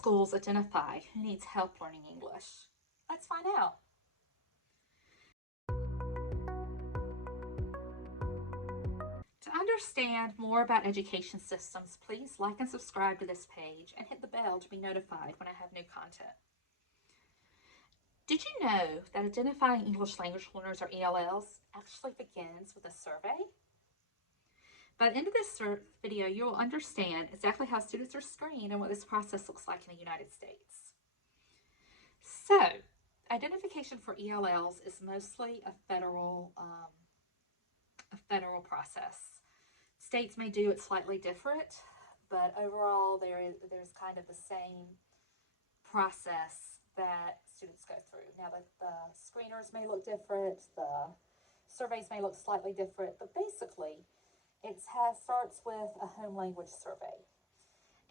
schools identify who needs help learning English? Let's find out. To understand more about education systems, please like and subscribe to this page and hit the bell to be notified when I have new content. Did you know that identifying English language learners, or ELLs, actually begins with a survey? By the end of this video, you will understand exactly how students are screened and what this process looks like in the United States. So, identification for ELLs is mostly a federal process. States may do it slightly different, but overall there's kind of the same process that students go through. Now the screeners may look different, the surveys may look slightly different, but basically it starts with a home language survey.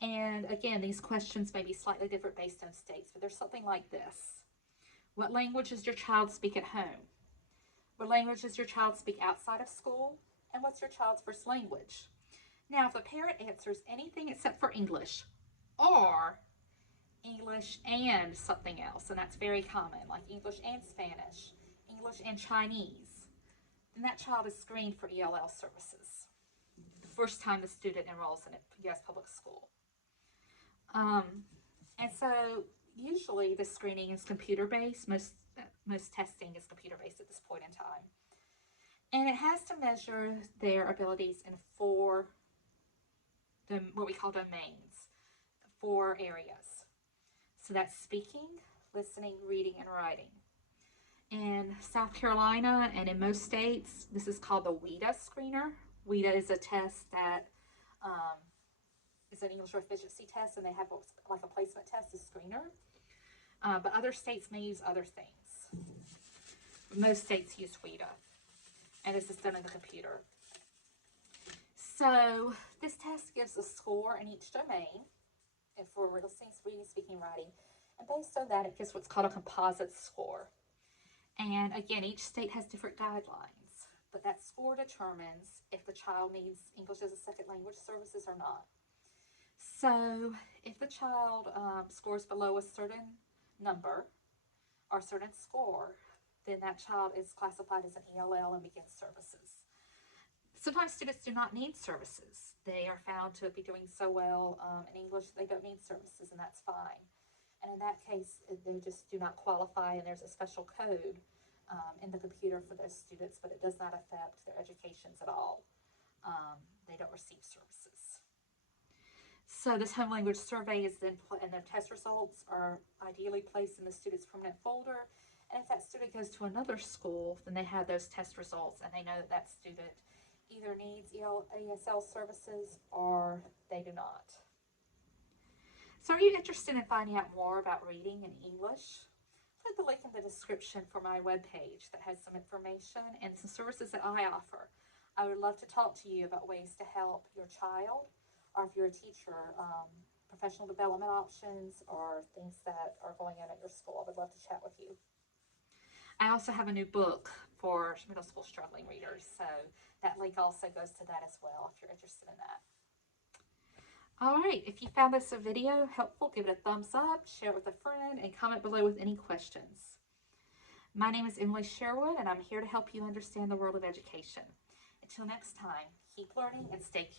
And again, these questions may be slightly different based on states, but there's something like this. What language does your child speak at home? What language does your child speak outside of school? And what's your child's first language? Now, if the parent answers anything except for English, or English and something else, and that's very common, like English and Spanish, English and Chinese, then that child is screened for ELL services the first time the student enrolls in a U.S. public school. And so usually the screening is computer-based. Most testing is computer-based at this point in time. And it has to measure their abilities in what we call domains, 4 areas. So that's speaking, listening, reading, and writing. In South Carolina and in most states, this is called the WIDA screener. WIDA is a test that is an English proficiency test, and they have like a placement test, a screener. But other states may use other things. Most states use WIDA, and this is done in the computer. So this test gives a score in each domain, and for listening, reading, speaking, writing, and based on that, it gives what's called a composite score. And again, each state has different guidelines, but that score determines if the child needs English as a second language services or not. So if the child scores below a certain number or a certain score, then that child is classified as an ELL and begins services. Sometimes students do not need services. They are found to be doing so well in English they don't need services, and that's fine. And in that case, they just do not qualify, and there's a special code in the computer for those students, but it does not affect their educations at all. They don't receive services. So this home language survey is then, and the test results are ideally placed in the student's permanent folder. And if that student goes to another school, then they have those test results, and they know that that student either needs ESL services or they do not. So are you interested in finding out more about reading in English? Click the link in the description for my webpage that has some information and some services that I offer. I would love to talk to you about ways to help your child, or if you're a teacher, professional development options or things that are going on at your school. I would love to chat with you. I also have a new book for middle school struggling readers, so that link also goes to that as well if you're interested in that. All right, if you found this video helpful, give it a thumbs up, share it with a friend, and comment below with any questions. My name is Emily Sherwood, and I'm here to help you understand the world of education. Until next time, keep learning and stay curious.